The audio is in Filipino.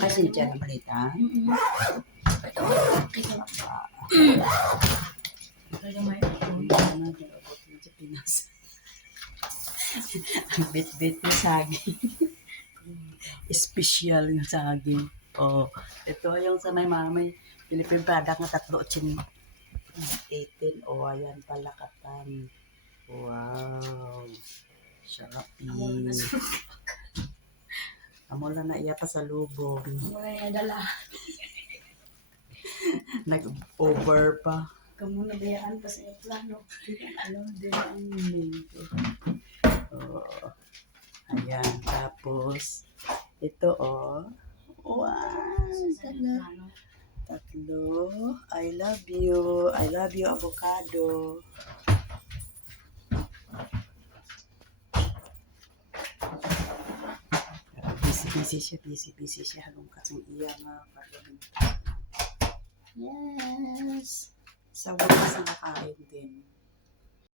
Kasi dyan ang balita. Ito, kaya lang pa. Kaya may sa Pinas. Ang bit-bit na saging. Espesyal yung saging. Oh, ito yung sa may mamay. Philippine product na 3.18. 18. Oh, ayan pala katan. Wow. Shopee. Amo lang na iya pa sa lubong. wala na dala. Nag-over pa. Kamu na bayaan pa sa iyong plano. Ano din ang nito. Oh. Ayan. Tapos, ito oh. Wow. Tatlo. I love you. I love you, avocado. Busy siya. Halong kasong iya nga. Yes. Sa wakas na nakain din.